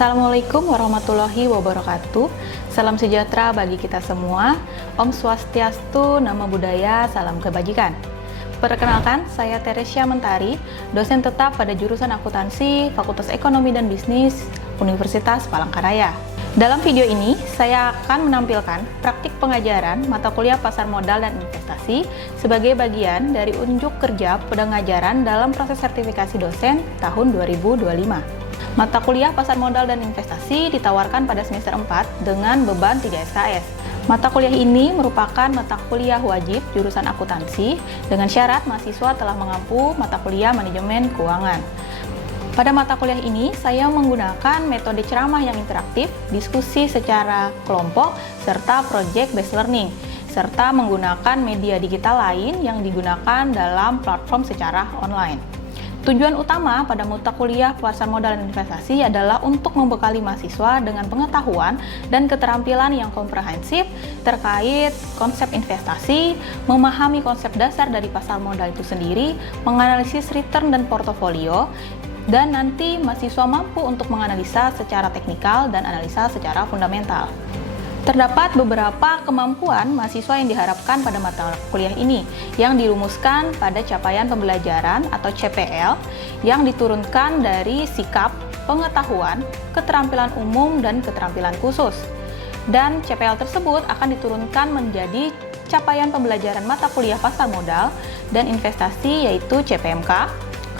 Assalamualaikum warahmatullahi wabarakatuh. Salam sejahtera bagi kita semua. Om Swastiastu, Namo Buddhaya, salam kebajikan. Perkenalkan, saya Teresia Mentari, dosen tetap pada jurusan akuntansi, Fakultas Ekonomi dan Bisnis, Universitas Palangkaraya. Dalam video ini, saya akan menampilkan praktik pengajaran mata kuliah pasar modal dan investasi sebagai bagian dari unjuk kerja pengajaran dalam proses sertifikasi dosen tahun 2025. Mata kuliah pasar modal dan investasi ditawarkan pada semester 4 dengan beban 3 SKS. Mata kuliah ini merupakan mata kuliah wajib jurusan akuntansi dengan syarat mahasiswa telah mengampu mata kuliah manajemen keuangan. Pada mata kuliah ini, saya menggunakan metode ceramah yang interaktif, diskusi secara kelompok, serta project based learning, serta menggunakan media digital lain yang digunakan dalam platform secara online. Tujuan utama pada mata kuliah pasar modal dan investasi adalah untuk membekali mahasiswa dengan pengetahuan dan keterampilan yang komprehensif terkait konsep investasi, memahami konsep dasar dari pasar modal itu sendiri, menganalisis return dan portofolio, dan nanti mahasiswa mampu untuk menganalisa secara teknikal dan analisa secara fundamental. Terdapat beberapa kemampuan mahasiswa yang diharapkan pada mata kuliah ini yang dirumuskan pada capaian pembelajaran atau CPL yang diturunkan dari sikap, pengetahuan, keterampilan umum, dan keterampilan khusus. Dan CPL tersebut akan diturunkan menjadi capaian pembelajaran mata kuliah pasar modal dan investasi yaitu CPMK,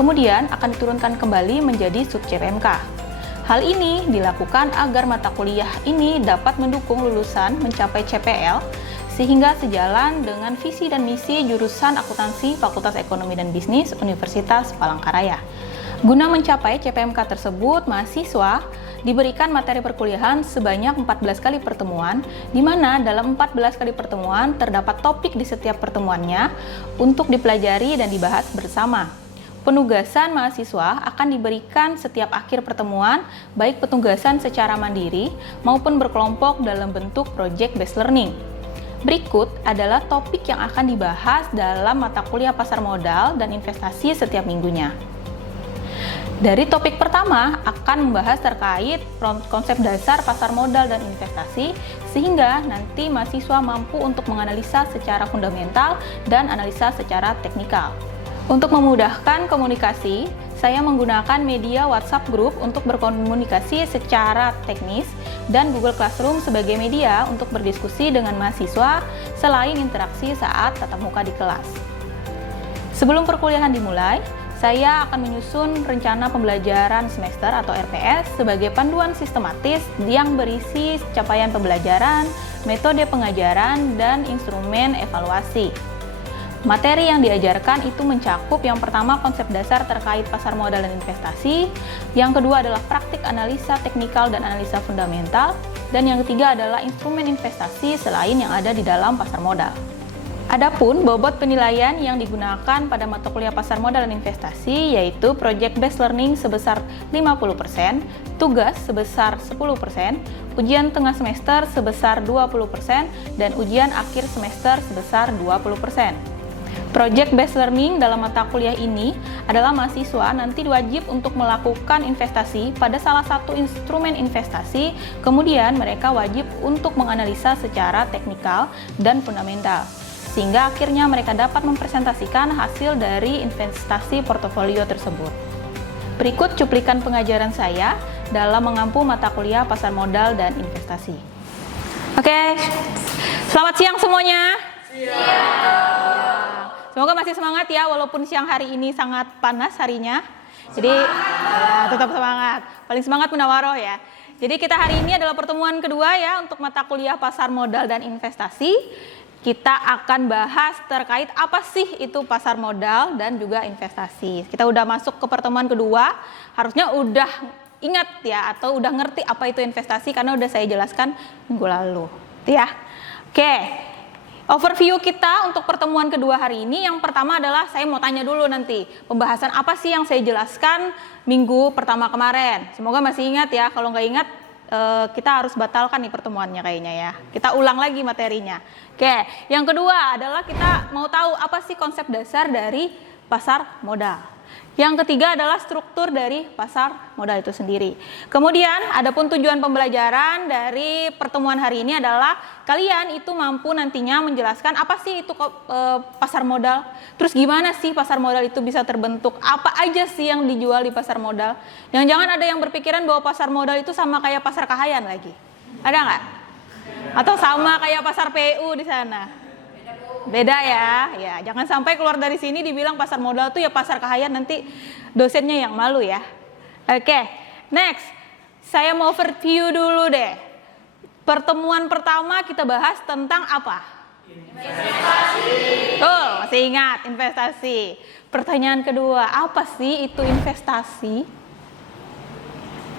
kemudian akan diturunkan kembali menjadi sub CPMK. Hal ini dilakukan agar mata kuliah ini dapat mendukung lulusan mencapai CPL sehingga sejalan dengan visi dan misi jurusan akuntansi Fakultas Ekonomi dan Bisnis Universitas Palangkaraya. Guna mencapai CPMK tersebut, mahasiswa diberikan materi perkuliahan sebanyak 14 kali pertemuan, di mana dalam 14 kali pertemuan terdapat topik di setiap pertemuannya untuk dipelajari dan dibahas bersama. Penugasan mahasiswa akan diberikan setiap akhir pertemuan, baik penugasan secara mandiri maupun berkelompok dalam bentuk project based learning. Berikut adalah topik yang akan dibahas dalam mata kuliah pasar modal dan investasi setiap minggunya. Dari topik pertama akan membahas terkait konsep dasar pasar modal dan investasi, sehingga nanti mahasiswa mampu untuk menganalisa secara fundamental dan analisa secara teknikal. Untuk memudahkan komunikasi, saya menggunakan media WhatsApp Group untuk berkomunikasi secara teknis dan Google Classroom sebagai media untuk berdiskusi dengan mahasiswa selain interaksi saat tatap muka di kelas. Sebelum perkuliahan dimulai, saya akan menyusun rencana pembelajaran semester atau RPS sebagai panduan sistematis yang berisi capaian pembelajaran, metode pengajaran, dan instrumen evaluasi. Materi yang diajarkan itu mencakup yang pertama konsep dasar terkait pasar modal dan investasi, yang kedua adalah praktik analisa teknikal dan analisa fundamental, dan yang ketiga adalah instrumen investasi selain yang ada di dalam pasar modal. Adapun bobot penilaian yang digunakan pada mata kuliah pasar modal dan investasi yaitu project based learning sebesar 50%, tugas sebesar 10%, ujian tengah semester sebesar 20%, dan ujian akhir semester sebesar 20%. Project based learning dalam mata kuliah ini adalah mahasiswa nanti wajib untuk melakukan investasi pada salah satu instrumen investasi, kemudian mereka wajib untuk menganalisa secara teknikal dan fundamental, sehingga akhirnya mereka dapat mempresentasikan hasil dari investasi portofolio tersebut. Berikut cuplikan pengajaran saya dalam mengampu mata kuliah pasar modal dan investasi. Oke, selamat siang semuanya. Semoga masih semangat ya, walaupun siang hari ini sangat panas harinya. Jadi tetap semangat. Paling semangat Munawaroh ya. Jadi kita hari ini adalah pertemuan kedua ya untuk mata kuliah pasar modal dan investasi. Kita akan bahas terkait apa sih itu pasar modal dan juga investasi. Kita udah masuk ke pertemuan kedua, harusnya udah ingat ya atau udah ngerti apa itu investasi karena udah saya jelaskan minggu lalu. Ya. Oke. Overview kita untuk pertemuan kedua hari ini, yang pertama adalah saya mau tanya dulu nanti, pembahasan apa sih yang saya jelaskan minggu pertama kemarin. Semoga masih ingat ya, kalau nggak ingat kita harus batalkan nih pertemuannya kayaknya ya. Kita ulang lagi materinya. Oke, yang kedua adalah kita mau tahu apa sih konsep dasar dari pasar modal. Yang ketiga adalah struktur dari pasar modal itu sendiri. Kemudian, adapun tujuan pembelajaran dari pertemuan hari ini adalah kalian itu mampu nantinya menjelaskan apa sih itu pasar modal, terus gimana sih pasar modal itu bisa terbentuk, apa aja sih yang dijual di pasar modal. Jangan-jangan ada yang berpikiran bahwa pasar modal itu sama kayak pasar Kahayan lagi. Ada nggak? Atau sama kayak pasar PU di sana? Beda ya, ya jangan sampai keluar dari sini dibilang pasar modal tuh ya pasar Kahayan, nanti dosennya yang malu ya. Oke, next, saya mau overview dulu deh. Pertemuan pertama kita bahas tentang apa? Investasi. Oh, masih ingat investasi. Pertanyaan kedua, apa sih itu investasi?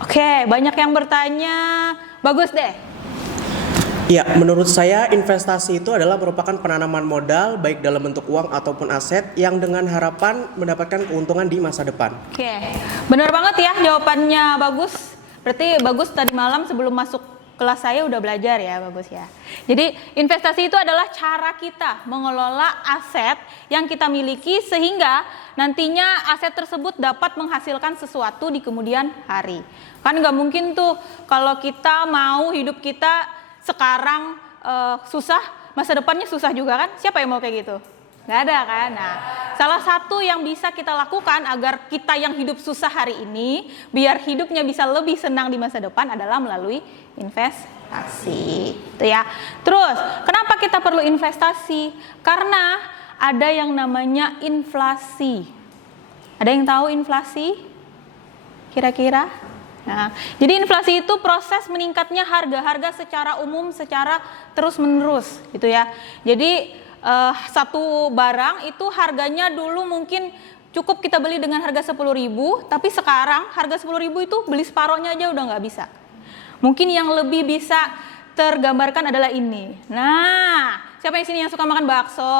Oke, banyak yang bertanya. Bagus deh. Ya, menurut saya investasi itu adalah merupakan penanaman modal baik dalam bentuk uang ataupun aset yang dengan harapan mendapatkan keuntungan di masa depan. Oke, benar banget ya jawabannya Bagus. Berarti Bagus tadi malam sebelum masuk kelas saya udah belajar ya, Bagus ya. Jadi investasi itu adalah cara kita mengelola aset yang kita miliki sehingga nantinya aset tersebut dapat menghasilkan sesuatu di kemudian hari. Kan nggak mungkin tuh kalau kita mau hidup kita sekarang susah, masa depannya susah juga kan? Siapa yang mau kayak gitu? Nggak ada kan? Nah, salah satu yang bisa kita lakukan agar kita yang hidup susah hari ini, biar hidupnya bisa lebih senang di masa depan adalah melalui investasi. Itu ya. Terus, kenapa kita perlu investasi? Karena ada yang namanya inflasi. Ada yang tahu inflasi? Kira-kira? Nah, jadi inflasi itu proses meningkatnya harga-harga secara umum, secara terus-menerus, gitu ya. Jadi satu barang itu harganya dulu mungkin cukup kita beli dengan harga 10.000, tapi sekarang harga 10.000 itu beli separohnya aja udah nggak bisa. Mungkin yang lebih bisa tergambarkan adalah ini. Nah, siapa yang sini yang suka makan bakso?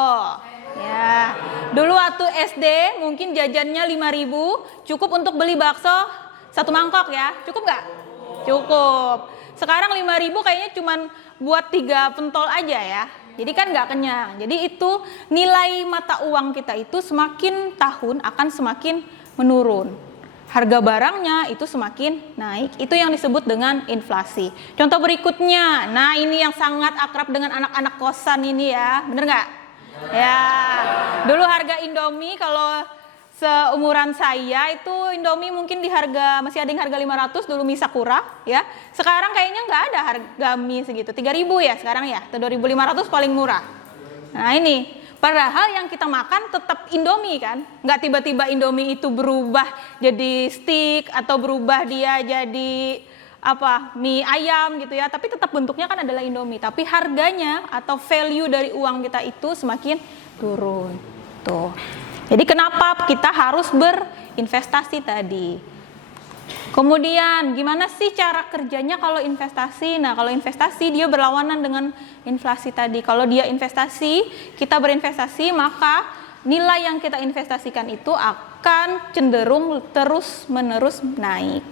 Ya, dulu waktu SD mungkin jajannya 5.000, cukup untuk beli bakso satu mangkok ya, cukup nggak? Cukup. Sekarang 5.000 kayaknya cuman buat 3 pentol aja ya. Jadi kan nggak kenyang. Jadi itu nilai mata uang kita itu semakin tahun akan semakin menurun. Harga barangnya itu semakin naik. Itu yang disebut dengan inflasi. Contoh berikutnya, nah ini yang sangat akrab dengan anak-anak kosan ini ya, bener nggak? Ya, dulu harga Indomie kalau seumuran saya itu Indomie mungkin di harga masih ada yang harga 500 dulu mie Sakura ya. Sekarang kayaknya nggak ada harga mie segitu. 3.000 ya sekarang ya. 2.500 paling murah. Nah ini padahal yang kita makan tetap Indomie kan. Nggak tiba-tiba Indomie itu berubah jadi stick atau berubah dia jadi mie ayam gitu ya. Tapi tetap bentuknya kan adalah Indomie. Tapi harganya atau value dari uang kita itu semakin turun. Tuh. Jadi kenapa kita harus berinvestasi tadi? Kemudian gimana sih cara kerjanya kalau investasi? Nah kalau investasi dia berlawanan dengan inflasi tadi. Kalau dia investasi, kita berinvestasi, maka nilai yang kita investasikan itu akan cenderung terus-menerus naik.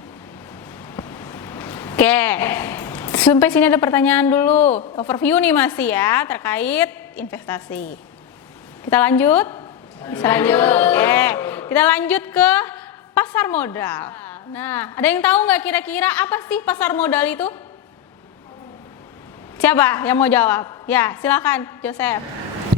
Oke, sampai sini ada pertanyaan dulu. Overview nih masih ya terkait investasi. Kita lanjut. Bisa lanjut. Oke, kita lanjut ke pasar modal. Nah, ada yang tahu nggak kira-kira apa sih pasar modal itu? Siapa yang mau jawab? Ya, silakan, Joseph.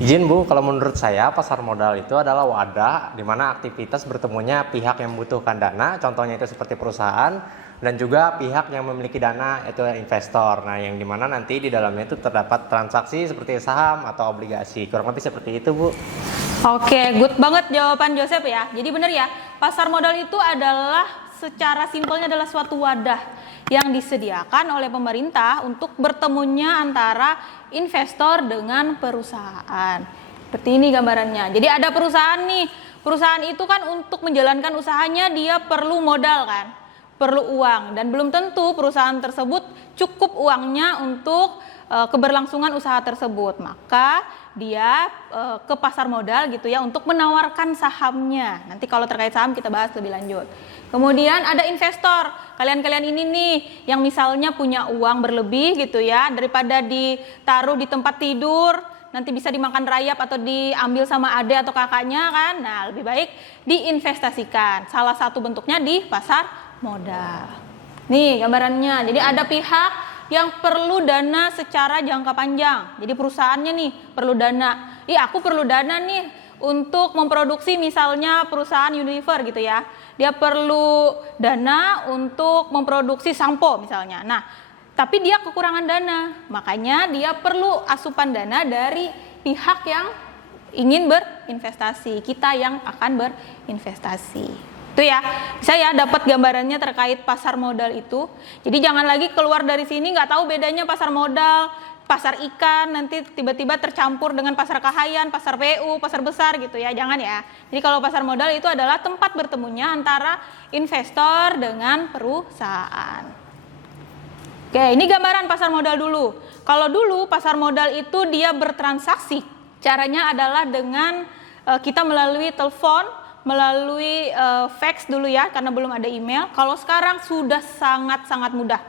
Izin Bu, kalau menurut saya pasar modal itu adalah wadah di mana aktivitas bertemunya pihak yang membutuhkan dana, contohnya itu seperti perusahaan, dan juga pihak yang memiliki dana itu investor. Nah, yang dimana nanti di dalamnya itu terdapat transaksi seperti saham atau obligasi. Kurang lebih seperti itu Bu. Oke, good banget jawaban Joseph ya. Jadi benar ya, pasar modal itu adalah secara simpelnya adalah suatu wadah yang disediakan oleh pemerintah untuk bertemunya antara investor dengan perusahaan. Seperti ini gambarannya. Jadi ada perusahaan nih, perusahaan itu kan untuk menjalankan usahanya dia perlu modal kan, perlu uang, dan belum tentu perusahaan tersebut cukup uangnya untuk keberlangsungan usaha tersebut. Maka dia ke pasar modal gitu ya untuk menawarkan sahamnya. Nanti kalau terkait saham kita bahas lebih lanjut. Kemudian ada investor. Kalian-kalian ini nih yang misalnya punya uang berlebih gitu ya, daripada ditaruh di tempat tidur nanti bisa dimakan rayap atau diambil sama adik atau kakaknya kan. Nah, lebih baik diinvestasikan. Salah satu bentuknya di pasar modal. Nih gambarannya. Jadi ada pihak yang perlu dana secara jangka panjang. Jadi perusahaannya nih perlu dana. Aku perlu dana nih untuk memproduksi misalnya perusahaan Unilever gitu ya. Dia perlu dana untuk memproduksi sampo misalnya. Nah, tapi dia kekurangan dana. Makanya dia perlu asupan dana dari pihak yang ingin berinvestasi. Kita yang akan berinvestasi. Itu ya, bisa ya dapat gambarannya terkait pasar modal itu. Jadi jangan lagi keluar dari sini nggak tahu bedanya pasar modal, pasar ikan, nanti tiba-tiba tercampur dengan pasar kahayan, pasar PU, pasar besar gitu ya, jangan ya. Jadi kalau pasar modal itu adalah tempat bertemunya antara investor dengan perusahaan. Oke, ini gambaran pasar modal dulu. Kalau dulu pasar modal itu dia bertransaksi, caranya adalah dengan kita melalui telepon, melalui fax dulu ya, karena belum ada email. Kalau sekarang sudah sangat-sangat mudah.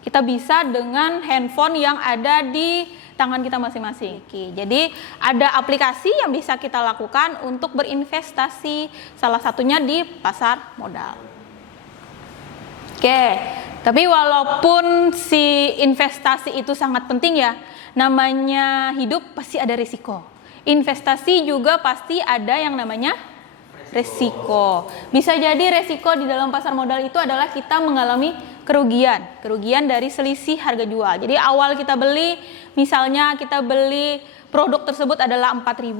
Kita bisa dengan handphone yang ada di tangan kita masing-masing. Jadi ada aplikasi yang bisa kita lakukan untuk berinvestasi, salah satunya di pasar modal. Oke, tapi walaupun si investasi itu sangat penting ya, namanya hidup pasti ada risiko. Investasi juga pasti ada yang namanya resiko. Bisa jadi resiko di dalam pasar modal itu adalah kita mengalami kerugian dari selisih harga jual. Jadi awal kita beli, misalnya kita beli produk tersebut adalah 4.000,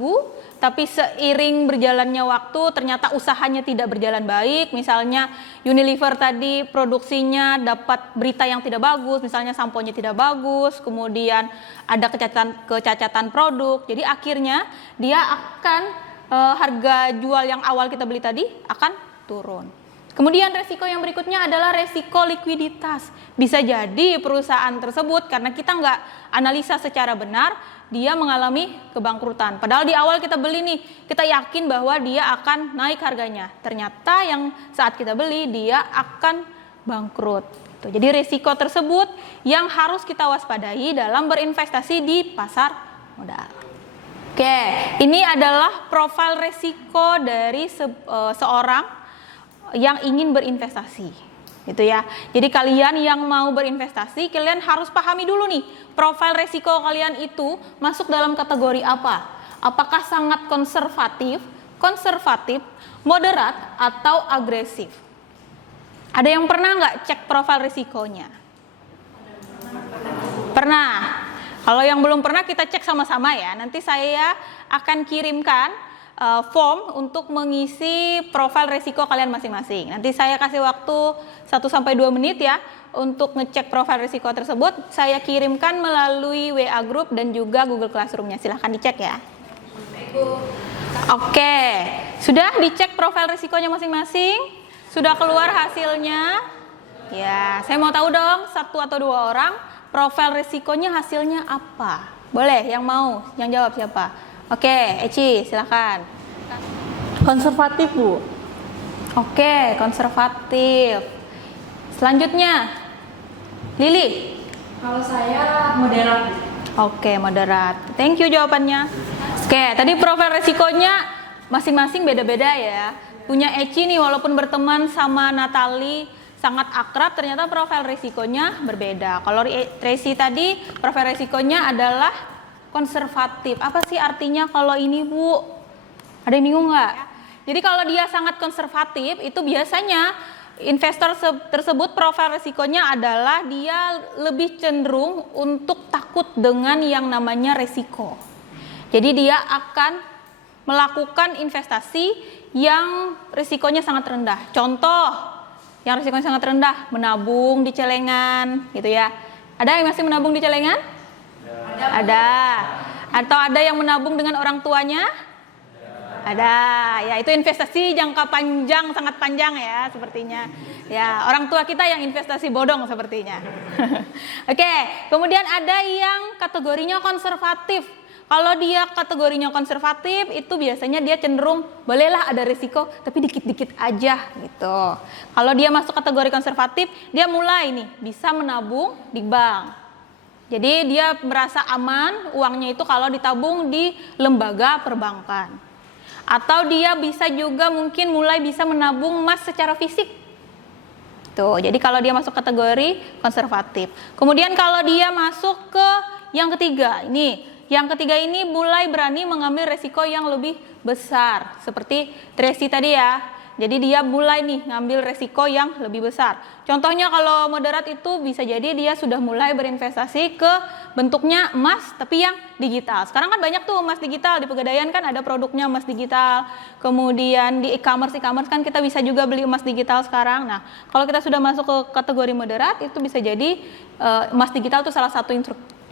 tapi seiring berjalannya waktu ternyata usahanya tidak berjalan baik. Misalnya Unilever tadi produksinya dapat berita yang tidak bagus, misalnya samponya tidak bagus, kemudian ada kecacatan produk. Jadi akhirnya dia akan harga jual yang awal kita beli tadi akan turun. Kemudian resiko yang berikutnya adalah resiko likuiditas. Bisa jadi perusahaan tersebut karena kita nggak analisa secara benar, dia mengalami kebangkrutan. Padahal di awal kita beli nih, kita yakin bahwa dia akan naik harganya. Ternyata yang saat kita beli dia akan bangkrut. Jadi resiko tersebut yang harus kita waspadai dalam berinvestasi di pasar modal. Oke, ini adalah profil resiko dari seorang yang ingin berinvestasi, gitu ya. Jadi kalian yang mau berinvestasi, kalian harus pahami dulu nih, profil resiko kalian itu masuk dalam kategori apa? Apakah sangat konservatif, moderat, atau agresif? Ada yang pernah nggak cek profil resikonya? Pernah. Kalau yang belum pernah kita cek sama-sama ya. Nanti saya akan kirimkan form untuk mengisi profil resiko kalian masing-masing. Nanti saya kasih waktu 1-2 menit ya untuk ngecek profil resiko tersebut. Saya kirimkan melalui WA Group dan juga Google Classroom-nya. Silahkan dicek ya. Oke, sudah dicek profil resikonya masing-masing? Sudah keluar hasilnya? Ya, saya mau tahu dong 1 atau 2 orang profil resikonya hasilnya apa? Boleh, yang mau? Yang jawab siapa? Oke, Eci, silakan. Konservatif, Bu. Oke, konservatif. Selanjutnya, Lili. Kalau saya moderat. Oke, moderat. Thank you jawabannya. Oke, tadi profil resikonya masing-masing beda-beda ya. Punya Eci nih, walaupun berteman sama Natali sangat akrab, ternyata profil resikonya berbeda. Kalau Tracy tadi, profil resikonya adalah konservatif. Apa sih artinya kalau ini, Bu? Ada yang bingung nggak? Jadi kalau dia sangat konservatif, itu biasanya investor tersebut profil resikonya adalah dia lebih cenderung untuk takut dengan yang namanya resiko. Jadi dia akan melakukan investasi yang risikonya sangat rendah. Contoh, yang risikonya sangat rendah, menabung di celengan, gitu ya. Ada yang masih menabung di celengan? Ada. Atau ada yang menabung dengan orang tuanya? Ada. Ya, itu investasi jangka panjang, sangat panjang ya sepertinya. Ya, orang tua kita yang investasi bodong sepertinya. Oke, kemudian ada yang kategorinya konservatif. Kalau dia kategorinya konservatif, itu biasanya dia cenderung bolehlah ada risiko, tapi dikit-dikit aja gitu. Kalau dia masuk kategori konservatif, dia mulai nih bisa menabung di bank. Jadi dia merasa aman uangnya itu kalau ditabung di lembaga perbankan. Atau dia bisa juga mungkin mulai bisa menabung emas secara fisik. Tuh, jadi kalau dia masuk kategori konservatif. Kemudian kalau dia masuk ke yang ketiga, ini mulai berani mengambil resiko yang lebih besar. Seperti Tracy tadi ya. Jadi dia mulai nih ngambil resiko yang lebih besar. Contohnya kalau moderat itu bisa jadi dia sudah mulai berinvestasi ke bentuknya emas tapi yang digital. Sekarang kan banyak tuh emas digital, di Pegadaian kan ada produknya emas digital. Kemudian di e-commerce kan kita bisa juga beli emas digital sekarang. Nah, kalau kita sudah masuk ke kategori moderat itu bisa jadi emas digital itu salah satu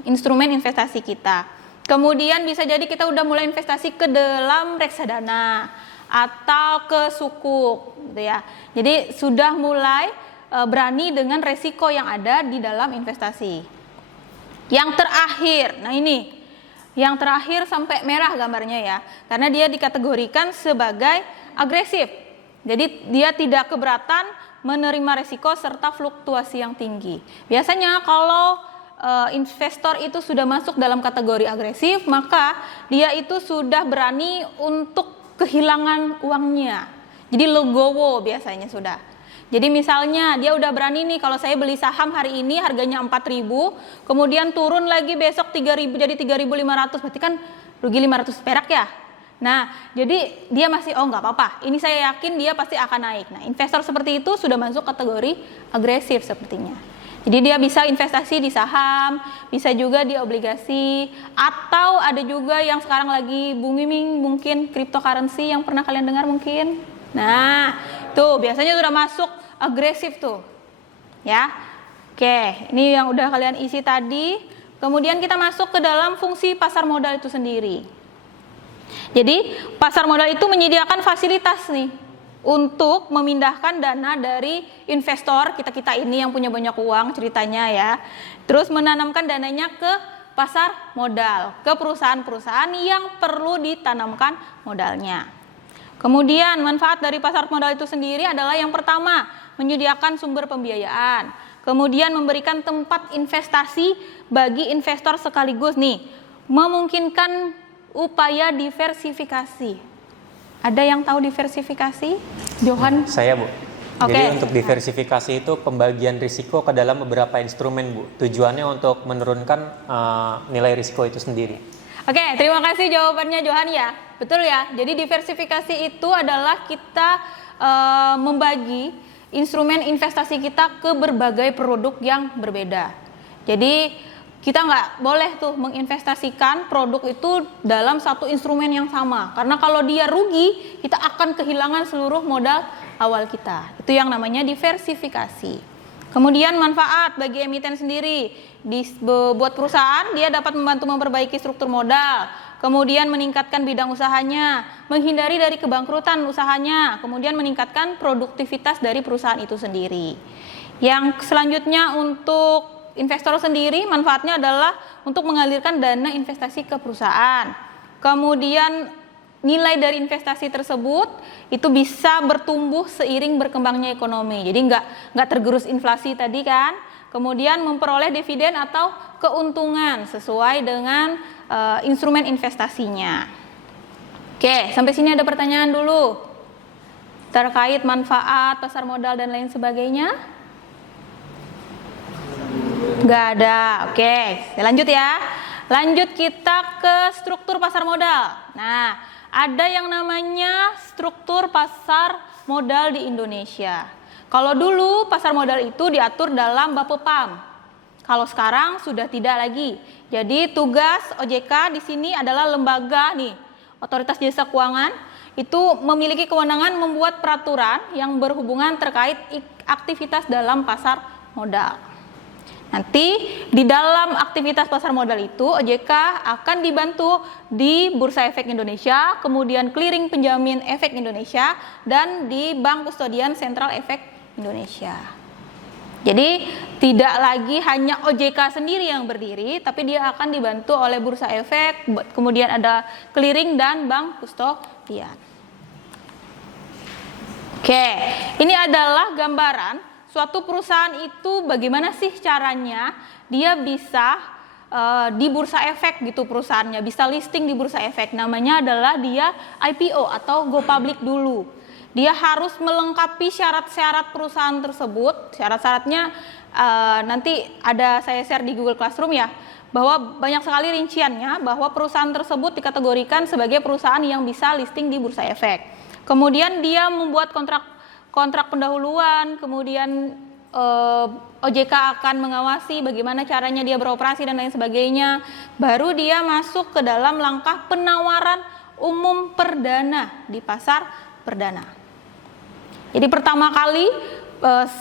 instrumen investasi kita. Kemudian bisa jadi kita udah mulai investasi ke dalam reksadana atau ke sukuk gitu ya. Jadi sudah mulai berani dengan resiko yang ada di dalam investasi. Yang terakhir, nah ini yang terakhir sampai merah gambarnya ya, karena dia dikategorikan sebagai agresif. Jadi dia tidak keberatan menerima resiko serta fluktuasi yang tinggi. Biasanya kalau investor itu sudah masuk dalam kategori agresif, maka dia itu sudah berani untuk kehilangan uangnya. Jadi legowo biasanya sudah. Jadi misalnya dia udah berani nih, kalau saya beli saham hari ini harganya 4.000, kemudian turun lagi besok 3.000 jadi 3.500, berarti kan rugi 500 perak ya. Nah, jadi dia masih nggak apa-apa. Ini saya yakin dia pasti akan naik. Nah, investor seperti itu sudah masuk kategori agresif sepertinya. Jadi dia bisa investasi di saham, bisa juga di obligasi, atau ada juga yang sekarang lagi booming mungkin cryptocurrency yang pernah kalian dengar mungkin. Nah, tuh biasanya sudah masuk agresif tuh. Ya. Oke, ini yang udah kalian isi tadi. Kemudian kita masuk ke dalam fungsi pasar modal itu sendiri. Jadi, pasar modal itu menyediakan fasilitas nih untuk memindahkan dana dari investor kita ini yang punya banyak uang ceritanya ya, terus menanamkan dananya ke pasar modal, ke perusahaan-perusahaan yang perlu ditanamkan modalnya. Kemudian manfaat dari pasar modal itu sendiri adalah yang pertama, menyediakan sumber pembiayaan, kemudian memberikan tempat investasi bagi investor sekaligus nih, memungkinkan upaya diversifikasi. Ada yang tahu diversifikasi? Johan? Saya, Bu. Oke. Jadi untuk diversifikasi itu pembagian risiko ke dalam beberapa instrumen, Bu. Tujuannya untuk menurunkan nilai risiko itu sendiri. Oke, terima kasih jawabannya Johan ya. Betul ya. Jadi diversifikasi itu adalah kita membagi instrumen investasi kita ke berbagai produk yang berbeda. Jadi kita nggak boleh tuh menginvestasikan produk itu dalam satu instrumen yang sama. Karena kalau dia rugi, kita akan kehilangan seluruh modal awal kita. Itu yang namanya diversifikasi. Kemudian manfaat bagi emiten sendiri. Buat perusahaan, dia dapat membantu memperbaiki struktur modal. Kemudian meningkatkan bidang usahanya. Menghindari dari kebangkrutan usahanya. Kemudian meningkatkan produktivitas dari perusahaan itu sendiri. Yang selanjutnya untuk investor sendiri manfaatnya adalah untuk mengalirkan dana investasi ke perusahaan. Kemudian nilai dari investasi tersebut itu bisa bertumbuh seiring berkembangnya ekonomi. Jadi nggak tergerus inflasi tadi kan. Kemudian memperoleh dividen atau keuntungan sesuai dengan instrumen investasinya. Oke, sampai sini ada pertanyaan dulu terkait manfaat pasar modal dan lain sebagainya. Nggak ada. Oke, lanjut ya. Lanjut kita ke struktur pasar modal. Nah, ada yang namanya struktur pasar modal di Indonesia. Kalau dulu pasar modal itu diatur dalam Bapepam. Kalau sekarang sudah tidak lagi. Jadi tugas OJK di sini adalah lembaga nih, Otoritas Jasa Keuangan, itu memiliki kewenangan membuat peraturan yang berhubungan terkait aktivitas dalam pasar modal. Nanti di dalam aktivitas pasar modal itu OJK akan dibantu di Bursa Efek Indonesia, kemudian Clearing Penjamin Efek Indonesia, dan di Bank Kustodian Sentral Efek Indonesia. Jadi tidak lagi hanya OJK sendiri yang berdiri, tapi dia akan dibantu oleh Bursa Efek, kemudian ada Clearing dan Bank Kustodian. Oke, ini adalah gambaran suatu perusahaan itu bagaimana sih caranya dia bisa di bursa efek gitu perusahaannya, bisa listing di bursa efek. Namanya adalah dia IPO atau go public dulu. Dia harus melengkapi syarat-syarat perusahaan tersebut. Syarat-syaratnya nanti ada saya share di Google Classroom ya, bahwa banyak sekali rinciannya, bahwa perusahaan tersebut dikategorikan sebagai perusahaan yang bisa listing di bursa efek. Kemudian dia membuat kontrak pendahuluan, kemudian OJK akan mengawasi bagaimana caranya dia beroperasi dan lain sebagainya. Baru dia masuk ke dalam langkah penawaran umum perdana di pasar perdana. Jadi pertama kali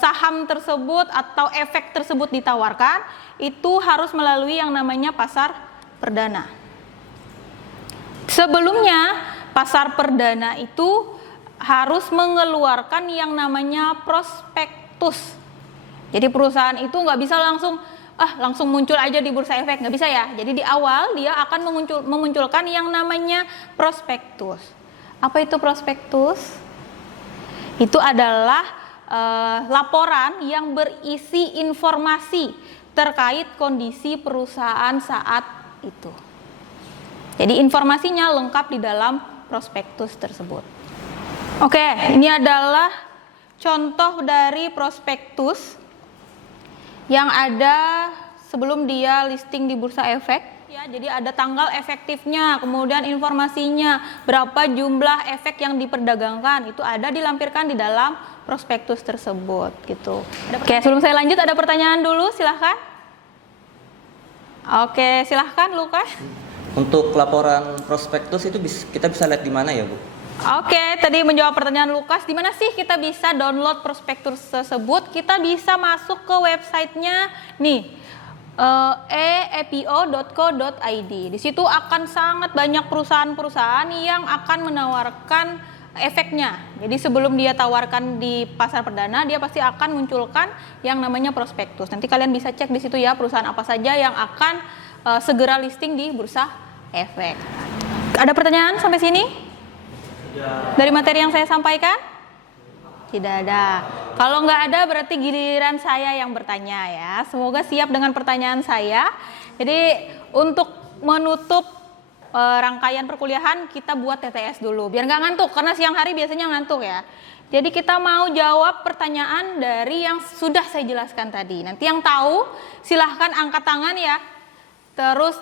saham tersebut atau efek tersebut ditawarkan, itu harus melalui yang namanya pasar perdana. Sebelumnya pasar perdana itu harus mengeluarkan yang namanya prospektus. Jadi perusahaan itu nggak bisa langsung muncul aja di bursa efek, nggak bisa ya. Jadi di awal dia akan memunculkan yang namanya prospektus. Apa itu prospektus? Itu adalah laporan yang berisi informasi terkait kondisi perusahaan saat itu. Jadi informasinya lengkap di dalam prospektus tersebut. Oke, ini adalah contoh dari prospektus yang ada sebelum dia listing di bursa efek ya. Jadi ada tanggal efektifnya, kemudian informasinya, berapa jumlah efek yang diperdagangkan, itu ada dilampirkan di dalam prospektus tersebut gitu. Oke, sebelum saya lanjut ada pertanyaan dulu, silahkan. Oke, silahkan Lukas. Untuk laporan prospektus itu kita bisa lihat di mana ya, Bu? Oke, tadi menjawab pertanyaan Lukas, di mana sih kita bisa download prospektus tersebut? Kita bisa masuk ke websitenya nih, eepo.co.id. Di situ akan sangat banyak perusahaan-perusahaan yang akan menawarkan efeknya. Jadi sebelum dia tawarkan di pasar perdana, dia pasti akan munculkan yang namanya prospektus. Nanti kalian bisa cek di situ ya, perusahaan apa saja yang akan segera listing di bursa efek. Ada pertanyaan sampai sini? Dari materi yang saya sampaikan? Tidak ada. Kalau nggak ada berarti giliran saya yang bertanya ya. Semoga siap dengan pertanyaan saya. Jadi untuk menutup rangkaian perkuliahan kita buat TTS dulu. Biar nggak ngantuk, karena siang hari biasanya ngantuk ya. Jadi kita mau jawab pertanyaan dari yang sudah saya jelaskan tadi. Nanti yang tahu silahkan angkat tangan ya. Terus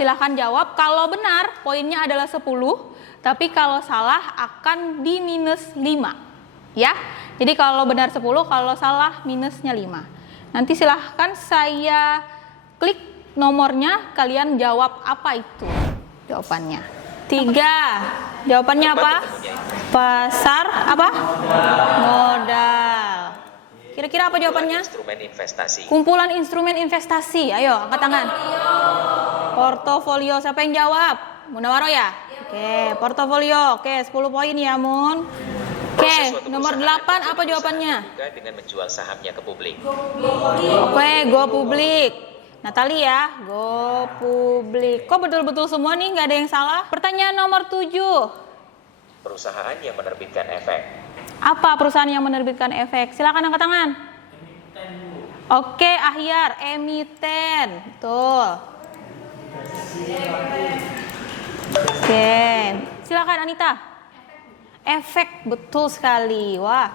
silahkan jawab. Kalau benar poinnya adalah 10. Tapi kalau salah akan di minus 5 ya. Jadi kalau benar 10, kalau salah minusnya 5. Nanti silahkan saya klik nomornya, kalian jawab apa itu jawabannya. 3. Jawabannya apa? Pasar apa? Modal. Kira-kira apa jawabannya? Instrumen investasi. Kumpulan instrumen investasi. Ayo angkat tangan. Portofolio. Siapa yang jawab? Munawaro ya? Oke, portofolio. Oke, 10 poin ya, Mun. Oke, nomor 8 apa jawabannya? Juga dengan menjual sahamnya ke publik. Oke, go publik. Natali ya, go publik. Kok betul-betul semua nih, nggak ada yang salah? Pertanyaan nomor 7. Perusahaan yang menerbitkan efek. Apa perusahaan yang menerbitkan efek? Silakan angkat tangan. Oke, Ahyar, emiten. Betul. Oke, silakan Anita. Efek, betul sekali. Wah.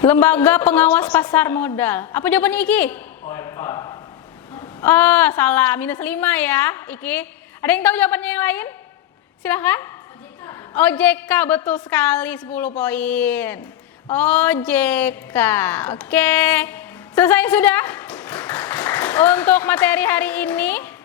Lembaga pengawas pasar modal. Apa jawabannya Iki? Oh, salah. Minus 5 ya, Iki. Ada yang tahu jawabannya yang lain? Silakan. OJK, betul sekali, 10 poin. OJK. Oke. Selesai sudah? Untuk materi hari ini.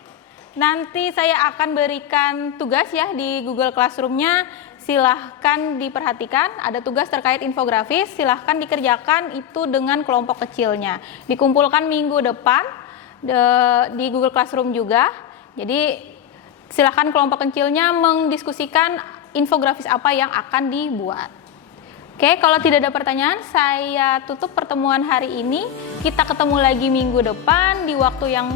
Nanti saya akan berikan tugas ya di Google Classroom-nya. Silahkan diperhatikan, ada tugas terkait infografis, silahkan dikerjakan itu dengan kelompok kecilnya. Dikumpulkan minggu depan di Google Classroom juga. Jadi silahkan kelompok kecilnya mendiskusikan infografis apa yang akan dibuat. Oke, kalau tidak ada pertanyaan, saya tutup pertemuan hari ini. Kita ketemu lagi minggu depan di waktu yang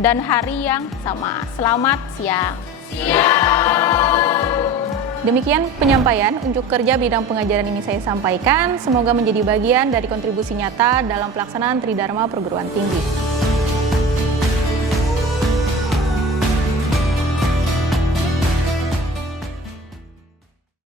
dan hari yang sama. Selamat siang. Demikian penyampaian unjuk kerja bidang pengajaran ini saya sampaikan. Semoga menjadi bagian dari kontribusi nyata dalam pelaksanaan Tridharma Perguruan Tinggi.